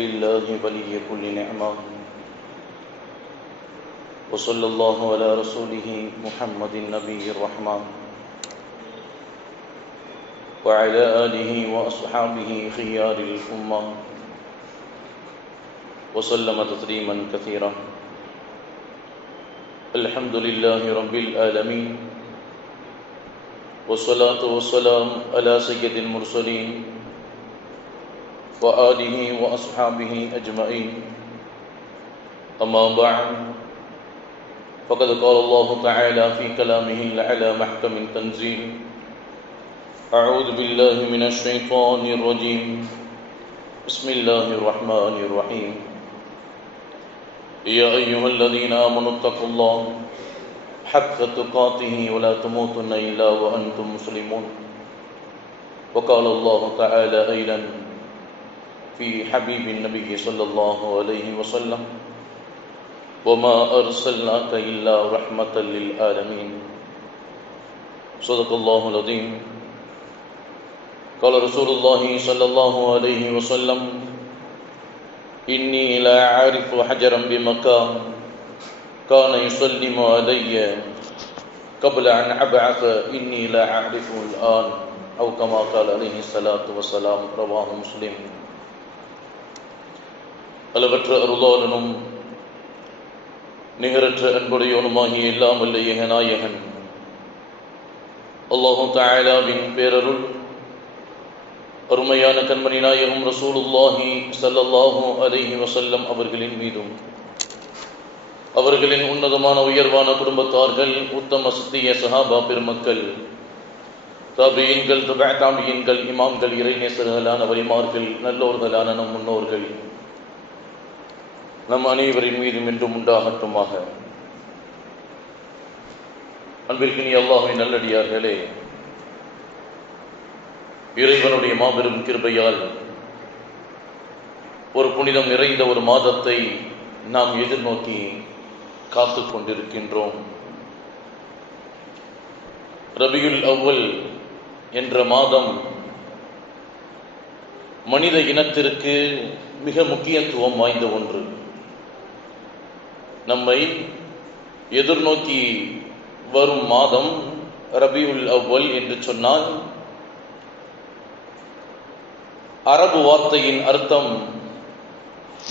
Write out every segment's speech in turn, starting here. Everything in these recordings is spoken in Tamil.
لله ولي كل نعمة. وصلى الله على رسوله محمد النبي الرحمن. وعلى آله وأصحابه خيار الأمة. وسلم تسليما كثيرا. الحمد لله رب العالمين. والصلاة والسلام على سيد المرسلين وآله وأصحابه أجمعين. أما بعد فقد قال الله تعالى في كلامه الأعلى محكم تنزيل أعوذ بالله من الشيطان الرجيم. بسم الله الرحمن الرحيم. يا أيها الذين آمنوا اتقوا الله حق تقاته ولا تموتن إلا وأنتم مسلمون. وقال الله تعالى أيضا في حبيب النبي صلى الله عليه وسلم. وما أرسلناك إلا رحمة للعالمين. صدق الله العظيم. قال رسول الله صلى الله عليه وسلم إني لا أعرف حجرا بمكان كان يسلم علي قبل أن أبعث. إني لا أعرفه الآن أو كما قال عليه الصلاة والسلام رواه مسلم. அளவற்ற அருளாளனும் நிகரற்ற அன்புடையோனுமாகிய இல்லாமல் வல்ல ஏகநாயகன். அல்லாஹு தாயலாவின் பேரருள் அருமையான கண்மணி நாயகம் ரசூலுல்லாஹி சல்லல்லாஹு அலைஹி வசல்லம் அவர்களின் மீதும் அவர்களின் உன்னதமான உயர்வான குடும்பத்தார்கள் உத்தம சத்திய சஹாபா பெருமக்கள் தாபியன்கள் தாபியன்கள் இமாம்கள் இறைநேசர்களான வரிமார்கள் நல்லோர்களான நம் முன்னோர்கள் நம் அனைவரின் மீதும் என்றும் உண்டாகட்டுமாக. அன்பிற்கினி அல்லாஹின் நல்லடியார்களே இறைவனுடைய மாபெரும் கிருபையால் ஒரு புனிதம் நிறைந்த ஒரு மாதத்தை நாம் எதிர்நோக்கி காத்து கொண்டிருக்கின்றோம். ரபியுல் அவ்வல் என்ற மாதம் மனித இனத்திற்கு மிக முக்கியத்துவம் வாய்ந்த ஒன்று. நம்மை எதிர்நோக்கி வரும் மாதம் ரபியுல் அவ்வல் என்று சொன்னால் அரபு வார்த்தையின் அர்த்தம்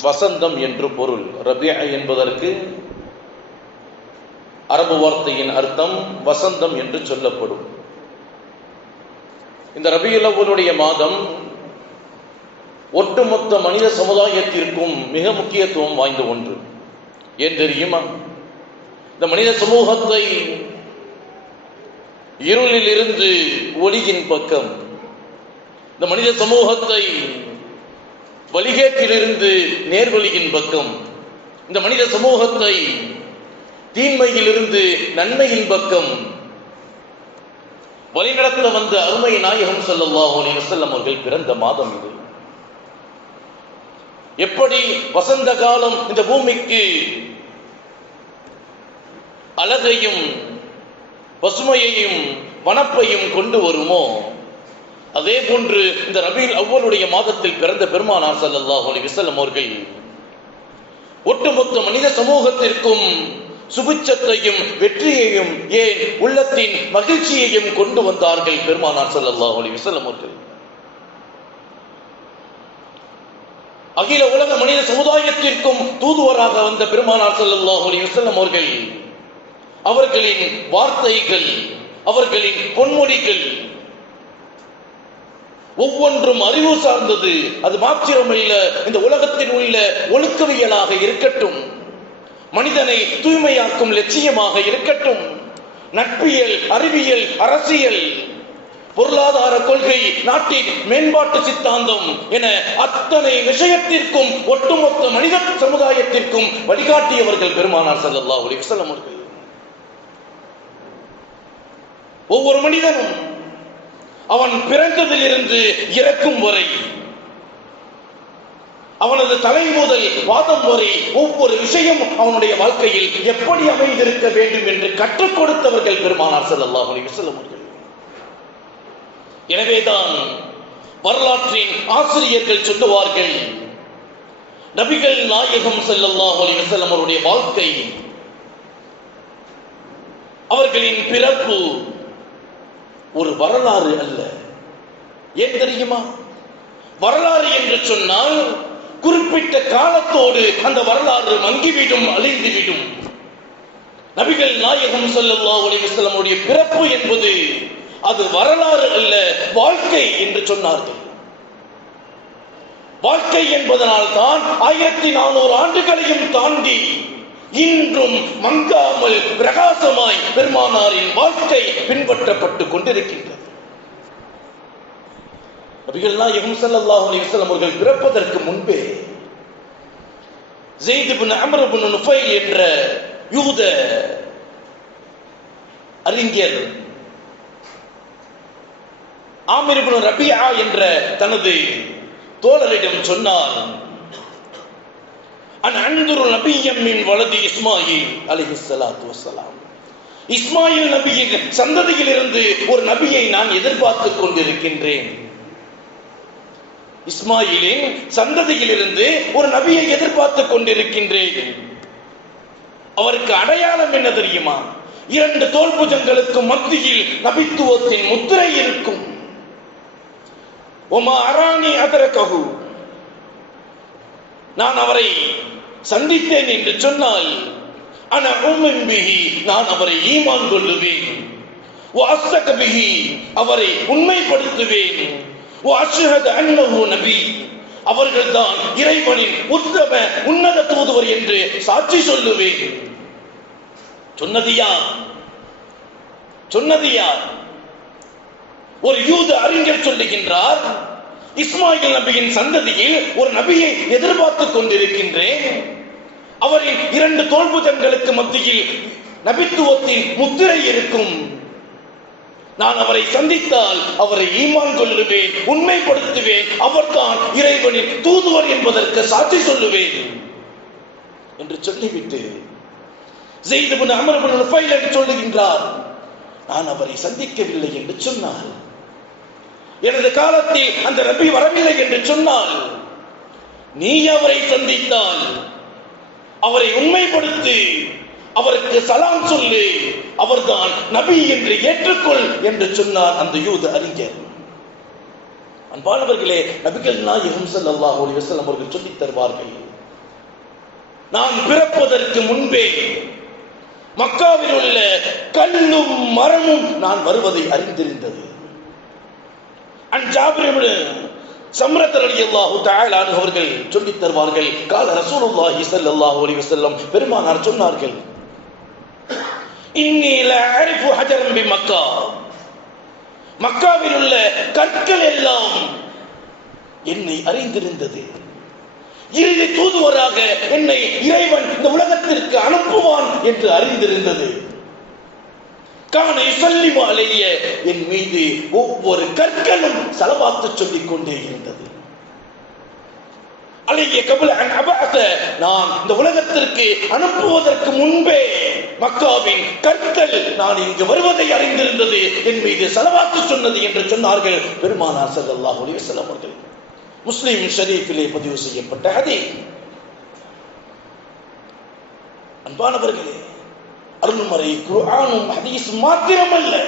வசந்தம் என்று பொருள். ரபியா என்பதற்கு அரபு வார்த்தையின் அர்த்தம் வசந்தம் என்று சொல்லப்படும். இந்த ரபியுல்லவனுடைய மாதம் ஒட்டுமொத்த மனித சமுதாயத்திற்கும் மிக முக்கியத்துவம் வாய்ந்த ஒன்று. ஏன் தெரியுமா? இந்த மனித சமூகத்தை இருளில் இருந்து ஒளியின் பக்கம் இந்த மனித சமூகத்தை வழிகேட்டிலிருந்து நேர்வழியின் பக்கம் இந்த மனித சமூகத்தை தீமையிலிருந்து நன்மையின் பக்கம் வழிநடத்த வந்த அருமை நாயகம் சல்லாஹூ வசல்லம் அவர்கள் பிறந்த மாதம் இது. எப்படி வசந்த காலம் இந்த பூமிக்கு அழகையும் பசுமையையும் வனப்பையும் கொண்டு வருமோ? அதே போன்று இந்த ரபீல் அவ்வளுடைய மாதத்தில் பிறந்த பெருமானார் சல்லாஹ் அலி விசல்லம் அவர்கள் ஒட்டுமொத்த மனித சமூகத்திற்கும் சுபிச்சத்தையும் வெற்றியையும் ஏன் உள்ளத்தின் மகிழ்ச்சியையும் கொண்டு வந்தார்கள் பெருமானார் சல்லாஹ் அலி விசல்லம் அவர்கள். அகில உலக மனித சமுதாயத்திற்கும் தூதுவராக வந்த பெருமானார் சல்லாஹ் அலி விசல்லம் அவர்கள் அவர்களின் வார்த்தைகள் அவர்களின் பொன்மொழிகள் ஒவ்வொன்றும் அறிவு சார்ந்தது. அது மாத்திரமல்ல இந்த உலகத்தில் உள்ள ஒழுக்கவியலாக இருக்கட்டும் மனிதனை தூய்மையாக்கும் லட்சியமாக இருக்கட்டும் நட்பியல் அறிவியல் அரசியல் பொருளாதார கொள்கை நாட்டின் மேம்பாட்டு சித்தாந்தம் என அத்தனை விஷயத்திற்கும் ஒட்டுமொத்த மனித சமுதாயத்திற்கும் வழிகாட்டியவர்கள் பெருமானார் சல்லா அலிவசல்லம் அவர்கள். ஒவ்வொரு மனிதனும் அவன் பிறந்ததிலிருந்து இறக்கும் வரை அவனது தலை முதல் வாதம் வரை ஒவ்வொரு விஷயம் அவனுடைய வாழ்க்கையில் எப்படி அமைந்திருக்க வேண்டும் என்று கற்றுக் கொடுத்தவர்கள் பெருமானார் செல்லல்லா செல்ல முடியும் எனவேதான் வரலாற்றின் ஆசிரியர்கள் சொல்லுவார்கள் நபிகள் நாயகம் செல்லல்லா செல்லம் அவருடைய வாழ்க்கை அவர்களின் பிறப்பு ஒரு வரலாறு அல்ல. ஏன் தெரியுமா? வரலாறு என்று சொன்னால் குறிப்பிட்ட காலத்தோடு அந்த வரலாறு மங்கிவிடும் அழிந்துவிடும். நபிகள் நாயகம் ஸல்லல்லாஹு அலைஹி பிறப்பு என்பது அது வரலாறு அல்ல வாழ்க்கை என்று சொன்னார்கள். வாழ்க்கை என்பதனால் தான் ஆயிரத்தி நானூறு ஆண்டுகளையும் தாண்டி இன்றும் மங்காமல் பிரகாசமாய் பெருமானாரின் வாழ்க்கை பின்பற்றப்பட்டு கொண்டிருக்கின்றது. நபிகள் நாயகம் ஸல்லல்லாஹு அலைஹி அவர்கள் பிறப்பதற்கு முன்பே ஜெயித் பின் அமர் பின் நுஃபை என்ற யூத அறிஞர் ஆமிர் பின் ரபியா என்ற தனது தோழரிடம் சொன்னார் அன் அன்துரு நபியம் வலது இஸ்மாயில் அலைஹி சலாத்து வசலாம் இஸ்மாயில் நபியின் சந்ததியிலிருந்து ஒரு நபியை நான் எதிர்பார்த்துக் கொண்டிருக்கின்றேன். இஸ்மாயிலின் சந்ததியிலிருந்து ஒரு நபியை எதிர்பார்த்துக் கொண்டிருக்கின்றேன். அவருக்கு அடையாளம் என்ன தெரியுமா? இரண்டு தோல்புஜங்களுக்கு மத்தியில் நபித்துவத்தின் முத்திரை இருக்கும். ஒமா அராணி அதரகஹு. நான் அவரை சந்தித்தேன் என்று சொன்னால் நான் அவரை ஈமான் கொள்ளுவேன். அவரை உண்மைப்படுத்துவேன். அவர்கள் தான் நபி அவர்கள்தான் இறைவனின் உத்தம உன்னத தூதுவர் என்று சாட்சி சொல்லுவேன். சொன்னதியா சொன்னதியா ஒரு யூத அறிஞர் சொல்லுகின்றார் இஸ்மாயில் நபியின் சந்ததியில் ஒரு நபியை எதிர்பார்த்துக் கொண்டிருக்கின்றேன். அவரின் இரண்டு தோல்புதன்களுக்கு மத்தியில் நபித்துவத்தின் முத்திரை இருக்கும். நான் அவரை சந்தித்தால் அவரை ஈமான் கொள்ளுவேன் உண்மைப்படுத்துவேன். அவர்தான் இறைவனின் தூதுவர் என்பதற்கு சாட்சி சொல்லுவேன் என்று சொல்லிவிட்டு செய்து அமர்பன் என்று சொல்லுகின்றார். நான் அவரை சந்திக்கவில்லை என்று சொன்னால் எனது காலத்தில் அந்த ரபி வரவில்லை என்று சொன்னால் நீ அவரை சந்தித்தால் அவரை உண்மைப்படுத்து அவருக்கு சலாம் சொல்லு அவர்தான் நபி என்று ஏற்றுக்கொள் என்று சொன்னார் அந்த யூத அறிஞர். அன்பானவர்களே நபிகள் நாயகம் ஸல்லல்லாஹு அலைஹி வஸல்லம் அவர்கள் சொல்லித் தருவார்கள் நான் பிறப்பதற்கு முன்பே மக்காவில் உள்ள கல்லும் மரமும் நான் வருவதை அறிந்திருந்தது. அஞ்சாபிரிமிடு சம்ரத் ரலியல்லாஹு தஆலா அன்ஹு அவர்கள் சொல்லித் தருவார்கள். கால ரசூலுல்லாஹி ஸல்லல்லாஹு அலைஹி வஸல்லம் பெருமானார் சொன்னார்கள். இன்னி லஅரிஃபு ஹஜரன் பி மக்கா. மக்காவில் உள்ள கற்கள் எல்லாம் என்னை அறிந்திருந்தது. இறுதி தூதுவராக என்னை இறைவன் இந்த உலகத்திற்கு அனுப்புவான் என்று அறிந்திருந்தது. கானை சொல்லி மாலைய என் மீது ஒவ்வொரு கற்களும் செலவாத்து சொல்லிக் கொண்டே இருந்தது. அழகிய கபல நான் இந்த உலகத்திற்கு அனுப்புவதற்கு முன்பே மக்காவின் கற்கள் நான் இங்கு வருவதை அறிந்திருந்தது. என் மீது செலவாத்து சொன்னது என்று சொன்னார்கள் பெருமானார் ஸல்லல்லாஹு அலைஹி வஸல்லம் அவர்கள். முஸ்லிம் ஷரீஃபிலே பதிவு செய்யப்பட்ட அதே அன்பானவர்களே அருள்மறை குர்ஆனும் ஹதீஸும் மாத்திரமல்ல.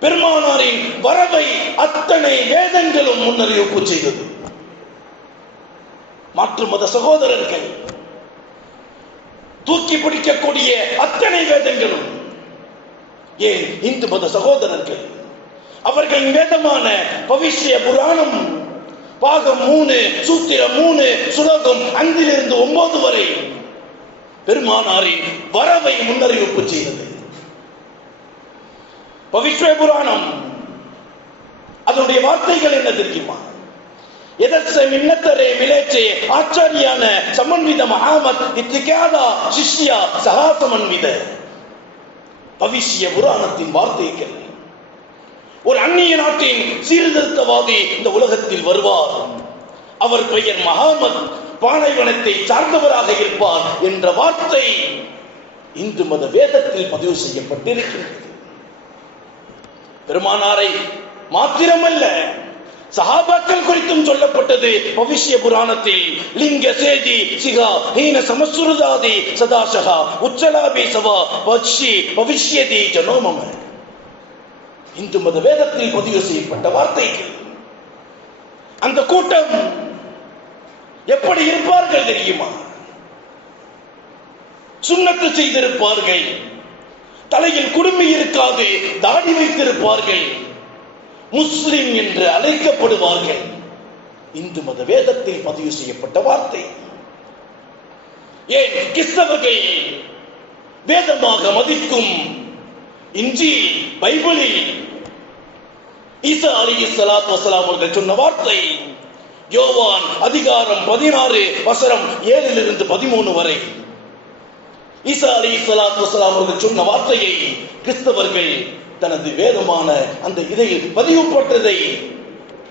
பெருமானாரின் வரவை அத்தனை வேதங்களும் முன்னறிவிப்பு செய்தது. மாற்று மத சகோதரர்கள் தூக்கி பிடிக்கக்கூடிய அத்தனை வேதங்களும். ஏன்? இந்து மத சகோதரர்கள். அவர்களின் வேதமான பவிஷ்ய புராணம் பாகம் மூணு சூத்திரம் மூணு சுலோகம் அஞ்சிலிருந்து ஒன்பது வரை பெருமானாரின் வரவை முன்னறிவிப்பு செய்தது. பவிஷ்வ புராணம் அதனுடைய வார்த்தைகள் என்ன தெரியுமா? எதற்ச மின்னத்தரே விளைச்சே ஆச்சாரியான சமன்வித மகாமத் இத்திகாதா சிஷ்யா சகாசமன்வித. பவிஷ்ய புராணத்தின் வார்த்தைகள் ஒரு அந்நிய நாட்டின் சீர்திருத்தவாதி இந்த உலகத்தில் வருவார். அவர் பெயர் மகாமத் பாலைவனத்தை சார்ந்தவராக இருப்பார் என்ற வார்த்தை இந்து மத வேதத்தில் பதிவு செய்யப்பட்டிருக்கின்றது பெருமானாரை மாத்திரமல்ல சஹாபாக்கள் குறித்தும் சொல்லப்பட்டது. பவிஷ்ய புராணத்தில் லிங்க சேதி சிகா ஹீன சமஸ்ருதாதி சதாசகா உச்சலாபி சவா பக்ஷி பவிஷ்யதி ஜனோமம. இந்து மத வேதத்தில் பதிவு செய்யப்பட்ட வார்த்தைகள். அந்த கூட்டம் எப்படி இருப்பார்கள் தெரியுமா? சுண்ணத்து செய்திருப்பார்கள். தலையில் குடுமி இருக்காது தாடி வைத்திருப்பார்கள். முஸ்லிம் என்று அழைக்கப்படுவார்கள். இந்து மத வேதத்தில் பதிவு செய்யப்பட்ட வார்த்தை. ஏன் கிறிஸ்தவர்கள் வேதமாக மதிக்கும் இஞ்சி பைபிளில் ஈசா அலி சலாத் வசலாம் அவர்கள் சொன்ன வார்த்தை யோவான் அதிகாரம் பதினாறு வசனம் ஏழிலிருந்து பதிமூணு வரை. ஈசா அலி சலாத் வசலாம் அவர்கள் சொன்ன வார்த்தையை கிறிஸ்தவர்கள் தனது வேதமான அந்த இதை பதிவுபட்டதை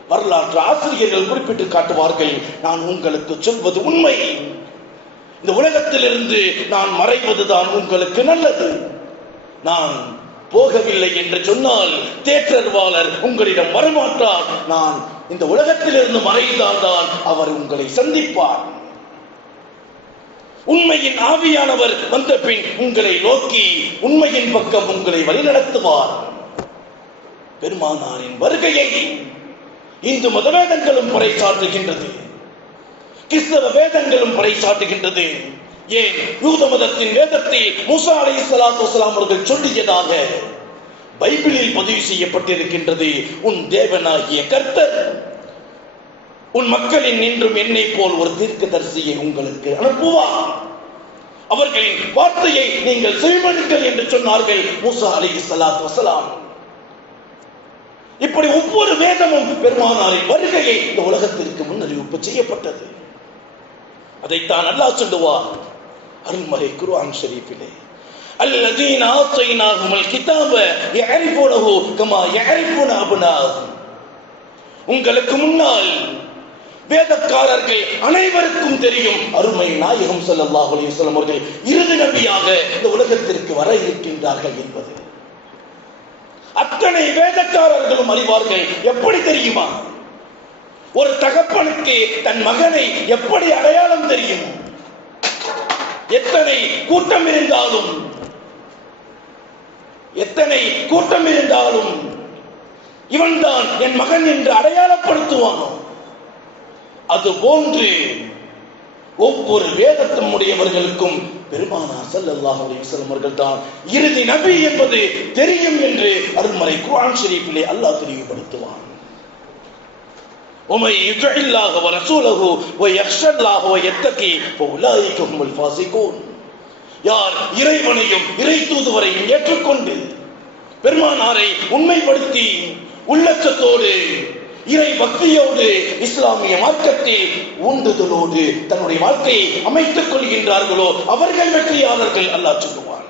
வரலாற்று ஆசிரியர்கள் குறிப்பிட்டு காட்டுவார்கள். நான் உங்களுக்கு சொல்வது உண்மை. இந்த உலகத்திலிருந்து நான் மறைவதுதான் உங்களுக்கு நல்லது. நான் போகவில்லை என்று சொன்னால் தேற்றர்வாளர் உங்களிடம் வரமாட்டார். நான் இந்த உலகத்திலிருந்து மறைந்தால் அவர் உங்களை சந்திப்பார். உண்மையின் ஆவியானவர் வந்த பின் உங்களை நோக்கி உண்மையின் பக்கம் உங்களை வழிநடத்துவார். பெருமானாரின் வருகையை இந்து மத வேதங்களும் பறைசாற்றுகின்றது. கிறிஸ்தவ வேதங்களும் பறைசாற்றுகின்றது. ஏன் யூத மதத்தின் வேதத்தில் முசா அலை சலாத்து அவர்கள் சொல்லியதாக பைபிளில் பதிவு செய்யப்பட்டிருக்கின்றது. உன் தேவனாகிய கர்த்தர். உன் மக்களின் நின்றும் என்னை போல் ஒரு தீர்க்க தரிசியை உங்களுக்கு அனுப்புவார். அவர்களின் வார்த்தையை நீங்கள் செவிமடுங்கள் என்று சொன்னார்கள் மூசா அலி சலாத் வசலாம் இப்படி ஒவ்வொரு வேதமும் பெருமானாரின் வருகையை இந்த உலகத்திற்கு முன்னறிவிப்பு செய்யப்பட்டது. அதைத்தான் அல்லாஹ் சொல்லுவார். அருள்மறை குருவான் ஷெரீஃபிலே. الذين آتيناهم الكتاب يعرفونه كما يعرفون أبناءهم உங்களுக்கு முன்னால் வேதக்காரர்கள் அனைவருக்கும் தெரியும் அருமை நாயகம் ஸல்லல்லாஹு அலைஹி வஸல்லம் அவர்கள் இறுதி நபியாக இந்த உலகத்திற்கு வர இருக்கின்றார்கள் என்பது அத்தனை வேதக்காரர்களும் அறிவார்கள் எப்படி தெரியுமா ஒரு தகப்பனுக்கு தன் மகனை எப்படி அடையாளம் தெரியும் எத்தனை கூட்டம் இருந்தாலும் எத்தனை கூட்டம் இருந்தாலும் இவன்தான் என் மகன் என்று அடையாளப்படுத்துவானோ அது போன்று ஒவ்வொரு வேதத்தும் உடையவர்களுக்கும் பெருமானார் ஸல்லல்லாஹு அலைஹி வஸல்லம் அவர்கள் தான் இறுதி நபி என்பது தெரியும் என்று அருள்மறை குர்ஆன் ஷரீஃபிலே அல்லாஹ் தெளிவுபடுத்துவான் ومن يطع الله ورسوله ويخشى الله ويتقي فاولئك هم الفاسقون யார் இறைவனையும் இறை தூதுவரையும் ஏற்றுக்கொண்டு பெருமானாரை உண்மைப்படுத்தி உள்ளச்சத்தோடு இறை பக்தியோடு இஸ்லாமிய மார்க்கத்தை ஊண்டுதலோடு தன்னுடைய வாழ்க்கையை அமைத்துக் கொள்கின்றார்களோ அவர்கள் வெற்றியாளர்கள் அல்லாஹ் சொல்லுவார்.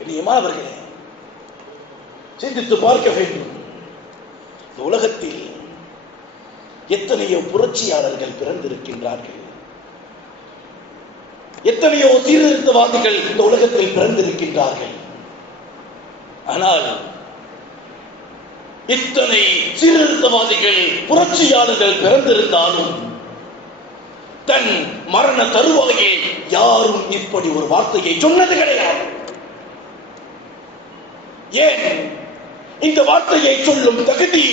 அவர்களே சிந்தித்து பார்க்க வேண்டும். இந்த உலகத்தில் எத்தனையோ புரட்சியாளர்கள் பிறந்திருக்கின்றார்கள். எத்தனையோ சீர்திருத்தவாதிகள் இந்த உலகத்தில் பிறந்திருக்கின்றார்கள். ஆனால் இத்தனை சீர்திருத்தவாதிகள் புரட்சியாளர்கள் பிறந்திருந்தாலும் தன் மரண தருவாயில் யாரும் இப்படி ஒரு வார்த்தையை சொன்னது கிடையாது. ஏன் இந்த வார்த்தையை சொல்லும் தகுதி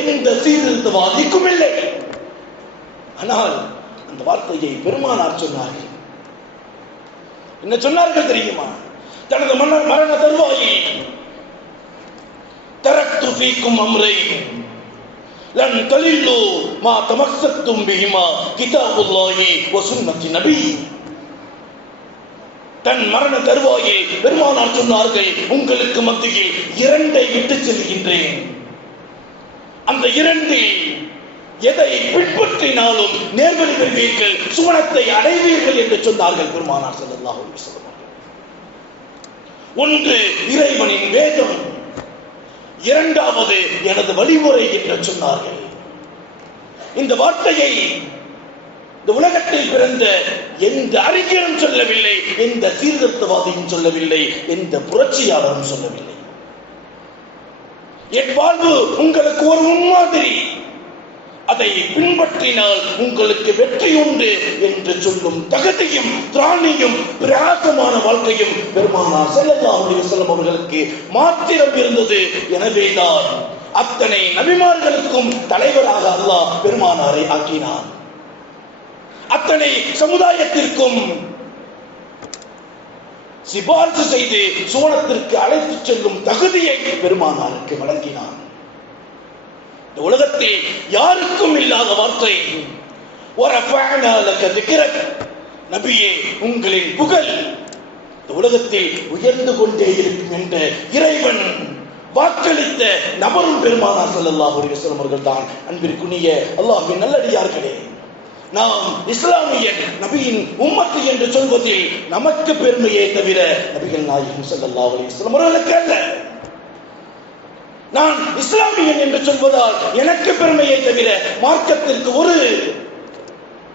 எந்த சீர்திருத்தவாதிக்கும் இல்லை. ஆனால் அந்த வார்த்தையை பெருமானார் சொன்னார்கள். என்ன சொன்னார்கள் தெரியுமா? தனது மன்னர் மரண தருவாயி தரக்து ஃபீக்கும் அம்ரை லன் தலில்லு மா தமக்சத்தும் பிஹிமா கிதாபுல்லாஹி வ சுன்னத்தி நபி. தன் மரண தருவாயில் பெருமானார் சொன்னார்கள் உங்களுக்கு மத்தியில் இரண்டை விட்டு செல்கின்றேன். அந்த இரண்டில் எதை பின்பற்றினாலும் நேர்வழி பெறுவீர்கள் சுவனத்தை அடைவீர்கள் என்று சொன்னார்கள் பெருமானார் ஸல்லல்லாஹு ஒன்று இறைவனின் வேதம். இரண்டாவது எனது வழிமுறை என்று சொன்னார்கள். இந்த வார்த்தையை இந்த உலகத்தில் பிறந்த எந்த அறிஞரும் சொல்லவில்லை எந்த சீர்திருத்தவாதியும் சொல்லவில்லை எந்த புரட்சியாளரும் சொல்லவில்லை. என் வாழ்வு உங்களுக்கு ஒரு முன்மாதிரி. அதை பின்பற்றினால் உங்களுக்கு வெற்றி உண்டு என்று சொல்லும் தகுதியும் திராணியும் பிரகாசமான வாழ்க்கையும் பெருமானார் ஸல்லல்லாஹு செல்லும் அவர்களுக்கு மாத்திரம் இருந்தது. எனவேதான் அத்தனை நபிமார்களுக்கும் தலைவராக அல்லாஹ் பெருமானாரை ஆக்கினார் அத்தனை சமுதாயத்திற்கும் சிபார்சு செய்து சோழத்திற்கு அழைத்துச் செல்லும் தகுதியை பெருமானாருக்கு வழங்கினான். இந்த உலகத்தில் யாருக்கும் இல்லாத வார்த்தை. ஒரு நபியே உங்களின் புகழ். இந்த உலகத்தில் உயர்ந்து கொண்டே இருக்கும் என்று இறைவன் வாக்களித்த நபரும் பெருமானார் செல்லல்லாஹ் செல்லும் அவர்கள் தான் அன்பிற்குனிய அல்லாஹின் நல்லடியார்களே நாம் இஸ்லாமியன் நபியின் உம்மத்து என்று சொல்வதில் நமக்கு பெருமையே தவிர நபிகள் நாயகம் செல்லல்லா அலி செல்லும் அவர்களுக்கு அல்ல. நான் இஸ்லாமியன் என்று சொல்வதால் எனக்கு பெருமையை தவிர மார்க்கத்திற்கு ஒரு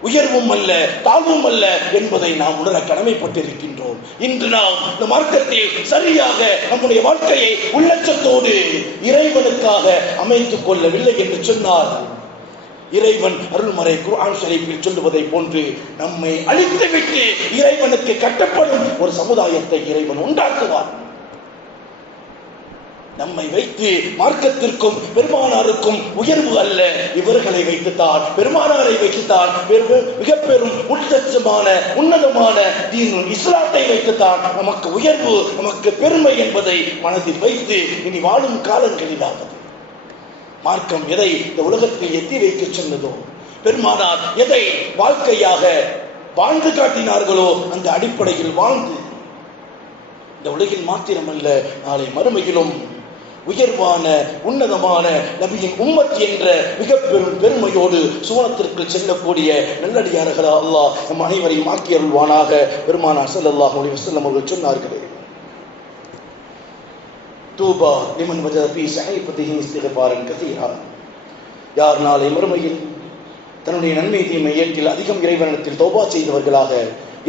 உயர்வும் அல்ல தாழ்வும் அல்ல என்பதை நாம் உணர கடமைப்பட்டிருக்கின்றோம். இன்று நாம் இந்த மார்க்கத்தில் சரியாக நம்முடைய வாழ்க்கையை உள்ளச்சத்தோடு இறைவனுக்காக அமைத்துக் கொள்ளவில்லை என்று சொன்னார் இறைவன் அருள்மறை குர்ஆன் ஷரீஃபில் சொல்லுவதை போன்று நம்மை அழித்துவிட்டு இறைவனுக்கு கட்டப்படும் ஒரு சமுதாயத்தை இறைவன் உண்டாக்குவார் நம்மை வைத்து மார்க்கத்திற்கும் பெருமானாருக்கும் உயர்வு அல்ல. இவர்களை வைத்துத்தான் பெருமானாரை வைத்துத்தான் மிக பெரும் உச்சமான உன்னதமான தீனும் இஸ்லாத்தை வைத்துத்தான் நமக்கு உயர்வு நமக்கு பெருமை என்பதை மனதில் வைத்து இனி வாழும் காலங்களிலாவது. மார்க்கம் எதை இந்த உலகத்தில் எத்தி வைக்க சொன்னதோ? பெருமானார் எதை வாழ்க்கையாக வாழ்ந்து காட்டினார்களோ அந்த அடிப்படையில் வாழ்ந்து இந்த உலகில் மாத்திரமல்ல நாளை மறுமையிலும் உயர்வான உன்னதமான நபியின் உம்மத் என்ற மிக பெரும் பெருமையோடு சுவனத்திற்கு செல்லக்கூடிய நல்லடியார்களா அல்லாஹ் நம் அனைவரையும் ஆக்கி அருள்வானாக. பெருமானார் செல்லல்லாஹ் அலைஹி வஸல்லம் அவர்கள் சொன்னார்களே. தூபா லிமன் வஜபி ஃபீ இஸ்திகபாரன் இஸ்திக்பாரன் கதீரா யார் நாளை மறுமையில் தன்னுடைய நன்மை தீமை ஏற்றில் அதிகம் இறைவனிடத்தில் தௌபா செய்தவர்களாக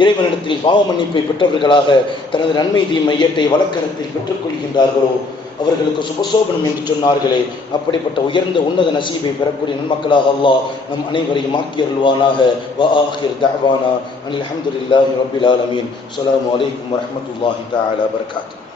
இறைவனிடத்தில் பாவ மன்னிப்பை பெற்றவர்களாக தனது நன்மை தீமை ஏற்றை வழக்கரத்தில் பெற்றுக்கொள்கின்றார்களோ அவர்களுக்கு சுபசோபனம் என்று சொன்னார்களே. அப்படிப்பட்ட உயர்ந்த உன்னத நசீபை பெறக்கூடிய நன்மக்களாக அல்லாஹ் நம் அனைவரையும் ஆக்கியருள்வானாக. வ ஆஹிர் தஅவானா அனில் அல்ஹம்துலில்லாஹி ரப்பில் ஆலமீன். அஸ்ஸலாமு அலைக்கும் வரஹ்மத்துல்லாஹி தஆலா வபரகாத்துஹு.